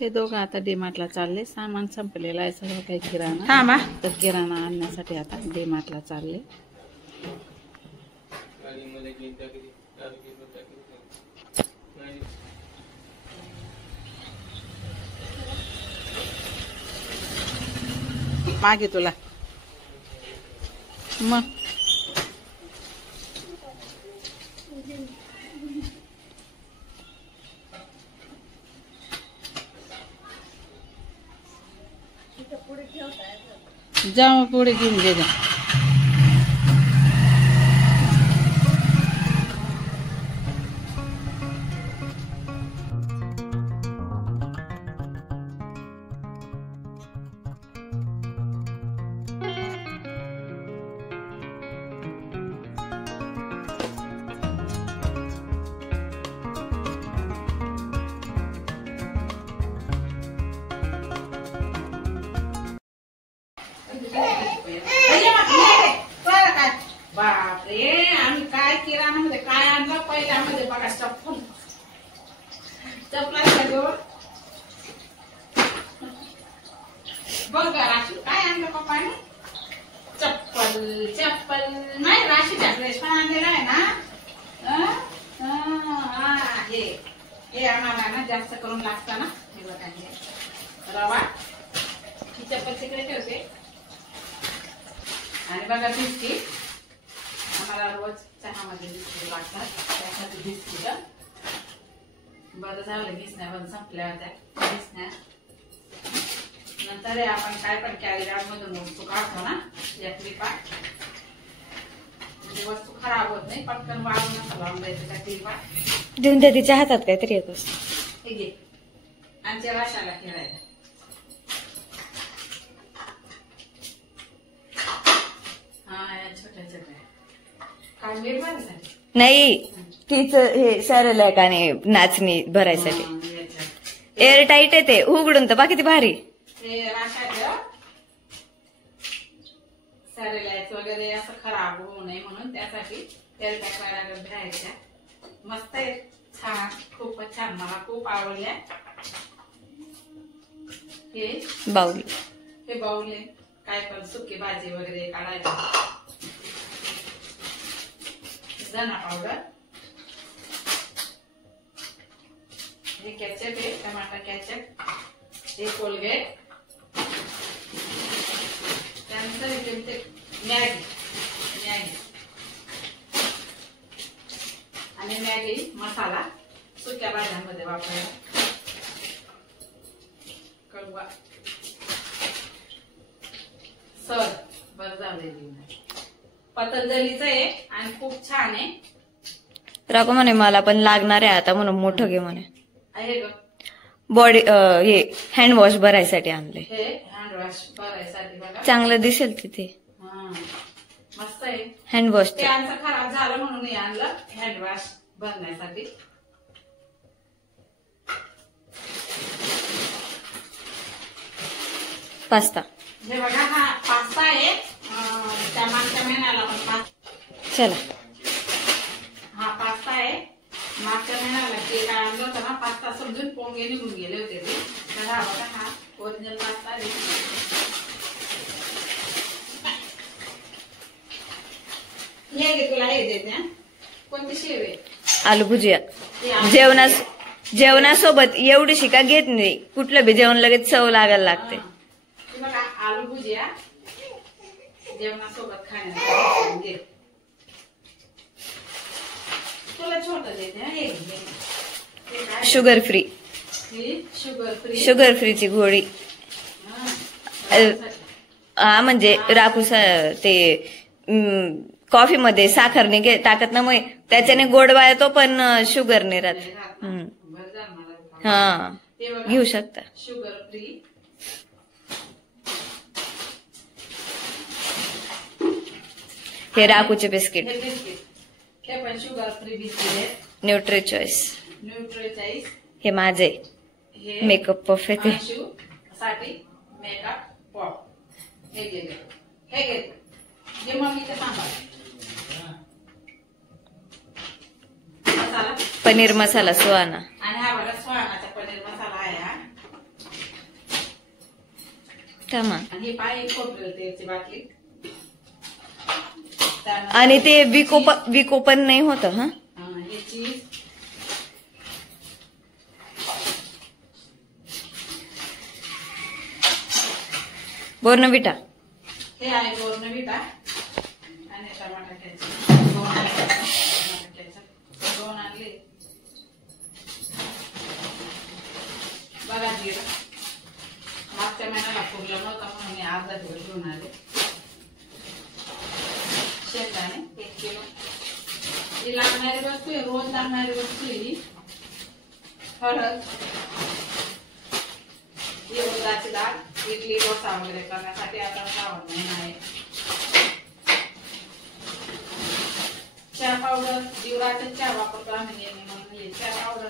हे दोघं आता डीमार्टला चालले. सामान संपलेलं आहे सगळं काही किराणा. थांबा. तर किराणा आणण्यासाठी आता डीमार्टला चालले. मागे तुला मग जाऊ पुढे घेऊन घे जा. बापरे, आम्ही काय किराणामध्ये काय आणलं पहिल्यामध्ये बघा. चपला बघा राशी काय आणलं पप्पाने. चप्पल नाही, राशीचा ड्रेस पण आणलेला आहे ना. हे आम्हाला ना जास्त करून लागतं ना. हे बघा हे रवा. ही चप्पल तिकडे ठेवते. आणि बघा बिस्किट. आम्हाला रोज चहामध्ये बिस्किट लागतात, त्यासाठी बिस्किट. बरं झालं घिसण्या बंद संपल्या होत्या घिसण्या. नंतर आपण काय पण कॅरी बॅग मधून वस्तू काढतो ना, या क्लिपा. म्हणजे वस्तू खराब होत नाही, पटकन वाळून नका लावून द्यायचं त्या क्लिपा. देऊन द्या तिच्या हातात काहीतरी येत असतं. हे घे आमच्या वाशाला खेळायला. छोट्या छोट्या काढले भरायसाठी नाही, तीच हे सरलॅक आणि नाचणी भरायसाठी. एअर टाईट आहे ते, उघडून तर बाकी ती भारी. ते राशाचं सॅरेलॅक्स वगैरे असं खराब होऊ नये म्हणून त्यासाठी तेल टाकायला भरायच्या. मस्त आहे, छान, खूपच छान, मला खूप आवडल्या. हे बाऊल, हे बाऊल आहे काय पण सुकी भाजी वगैरे काढायला. धना पावडर, हे केचप आहे, टमाटर केचप, हे कोलगेट. त्यानंतर इथे मॅगी आणि मॅगी मसाला सुक्या भाज्यांमध्ये वापरायला. कळवा सर बरं झालं. पतंजलीचं आहे आणि खूप छान आहे. राखो म्हणे मला पण लागणार आहे आता म्हणून मोठं घे म्हणे. आहे ग बॉडी हे हँड वॉश भरायसाठी आणले. हे हँड वॉश भरायसाठी बघा, चांगलं दिसेल तिथे. मस्त आहे हँड वॉश. ते आमचं खराब झालं म्हणून हे आणलं हँड वॉश भरण्यासाठी. पास्ता. हे बघा हा पास्ता आहे. त्या मागच्या महिन्याला पण पास्ता. चला, हा पास्ता आहे. मागच्या महिन्याला केक आणलं होतं ना, पास्ता समजून पोंगे निघून गेले होते ते. तर हा बघा हा ओरिजिनल पास्ता आहे. हे घे तुला हे देते. कोणती शेव आहे? आलू भुजिया. जेवणासोबत एवढीशी का घेत नाही, कुठलं बी जेवण लगेच चव लागायला लागते. बघा आलू भुजिया जेवणासोबत खाण्यासाठी. तुला छोटं देते. Sugar free. शुगर फ्रीची गोळी. हा म्हणजे राखू ते कॉफी मध्ये साखर नाही टाकत ना, मग त्याच्याने गोडवा येतो पण शुगर नाही राहत. हा घेऊ शकता. Sugar free. हे राखूचे बिस्किट. हे पण शुगर फ्री बिस्किट आहे. Nutri choice. हे माझे मेकअप पफ आहे ते. साठी मेकअप पॉप. हे घे हे घे जे मम्मीचं सांगा. मसाला, पनीर मसाला सुहाना. आणि हा बघा सुहानाचा पनीर मसाला आहे. हा थांबा. आणि हे पाय खोबरेल तेलची बाटली. त्यानंतर आणि ते विकोपन नाही होत. हा हे चीज, बोर्नविटा. हे आहे बोर्नविटा आणि टमाटा केचप. दोन आणले. बघा जिरं मागच्या महिन्याला फुगलं नव्हतं म्हणून मी अर्धा दिवस घेऊन आले. शेंगदाणे 1 किलो. ही लागणारी वस्तू आहे, रोज लागणारी वस्तू आहे ही. हळद, ही उडदाची डाळ, इडली डोसा वगैरे करण्यासाठी आता श्रावण महिना आहे. चहा पावडर, जीवराचा चहा वापरतो आम्ही नेहमी म्हणून चहा पावडर.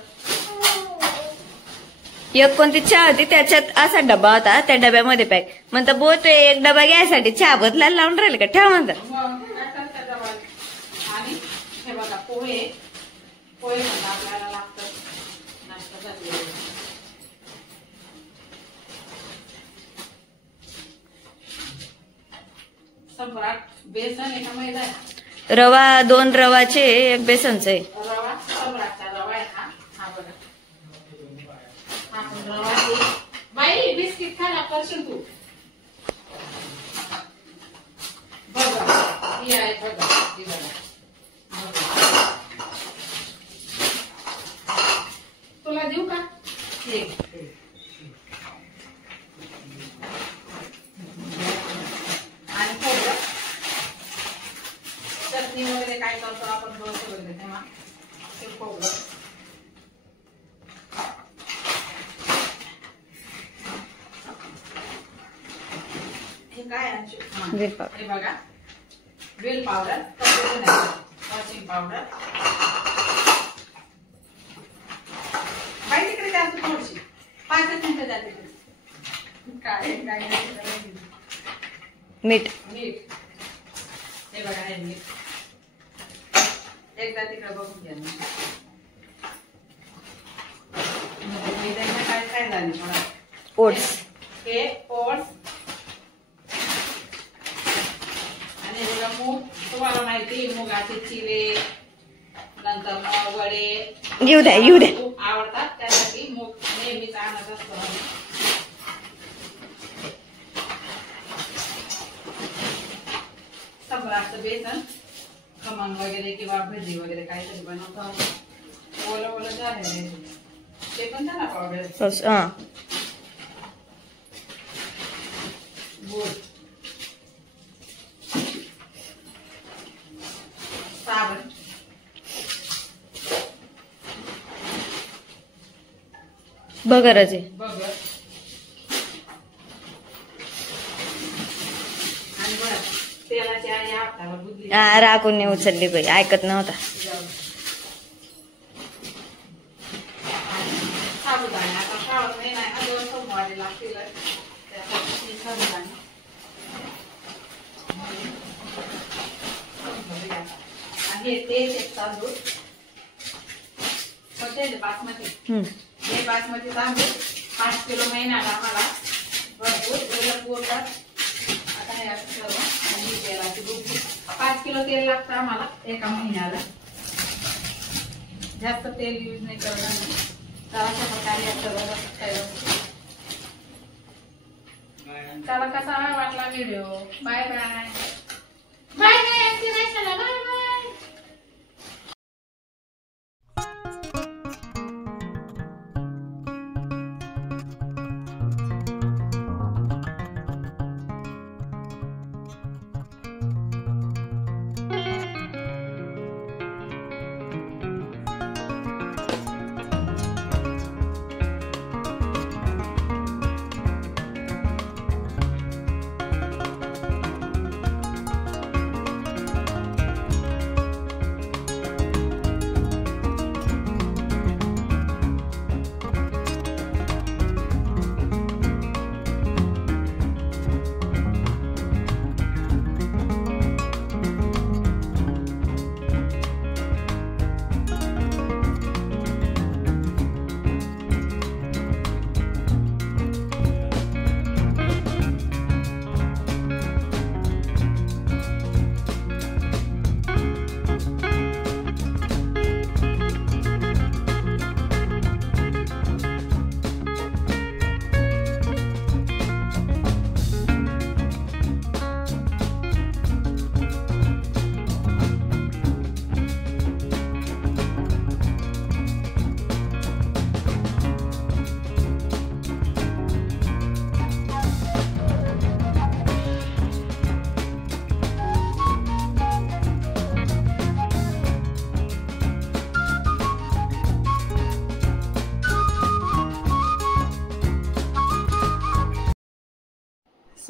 एक कोणती चहा होती त्याच्यात असा डबा होता, त्या डब्यामध्ये पॅक म्हणता बो ते एक डबा घ्यायसाठी चहा बदलायला लावून राहिले का ठेवा म्हणतात. आणि हे बघा पोहे. पोहे म्हणता आपल्याला लागतं नाश्त्यासाठी. सम्राट बेसन आहे का मैदा आहे? रवा 2 रवाचे 1 बेसनचे. रवा सम्राटचा रवा आहे हा. हा बघा हा रवा आहे. बाई बिस्किट खाना करशील तू. बघा ही आहे बघा ही बघा. तुला देऊ का? आणि खोबरं चटणी वगैरे काय करतो आपण डोसे वगैरे तेव्हा ते खोबरं. हे काय हे बघा वेल पावडर, वॉशिंग पावडर. बाई तिकडे जास्त थोडीशी 5 मिनिटं जाते. काय काय मीठ. मीठ हे बघा हे मीठ. एकदा तिकडे बघून घ्या. काय काय झाले मला ओट्स. हे ओट्स आणि बघा मूग. तुम्हाला माहिती मुगाचे चिले, नंतर मग वडे येऊ द्या खूप आवडतात. त्यासाठी मूग नेहमीच आणत असतो. सम्राटचं बेसन खमण वगैरे किंवा भजी वगैरे काहीतरी बनवतो. ओलं ओलं झालेलं ते पण झाला पावडर. गुळ, साबण, बगरच आहे. बगर आणि बरं तेलाची आई हाताला बुदली. रागून उचलली बाई, ऐकत नव्हता. साबुदाणे आता श्रावण महिना आहे, 2 सोमवारी लागतील त्यासाठी साबुदाणे. आणि हे तेल एक तांदूळ बासमती. हे बासमती तांदूळ 5 किलो महिन्याला आम्हाला भरपूर पोटात. आता हे असं सर्व आणि तेलाची बुद्धी 5 किलो तेल लागतं आम्हाला एका महिन्याला. जास्त तेल यूज नाही करत आम्ही. तर अशा प्रकारे सर्व. चला कसा वाटला video. Bye bye. Bye bye. Bye bye.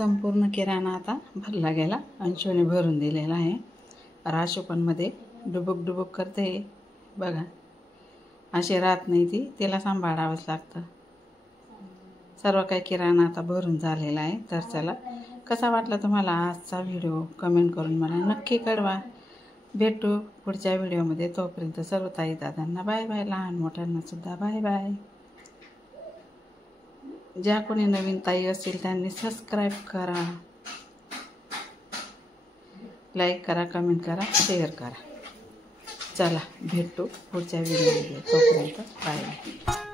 संपूर्ण किराणा आता भरला गेला. अंशूने भरून दिलेला आहे. राशू पण मध्ये डुबुक डुबुक करते बघा. अशी राहत नाही ती, तिला सांभाळावंच लागतं. सर्व काही किराणा आता भरून झालेला आहे. तर चला, कसा वाटला तुम्हाला आजचा व्हिडिओ कमेंट करून मला नक्की कळवा. भेटू पुढच्या व्हिडिओमध्ये. तोपर्यंत सर्व ताई दादांना बाय बाय, लहान मोठ्यांना सुद्धा बाय बाय. ज्या कोणी नवीन ताई असतील त्यांनी सबस्क्राईब करा, लाईक करा, कमेंट करा, शेअर करा. चला भेटू पुढच्या व्हिडिओमध्ये. तोपर्यंत बाय बाय.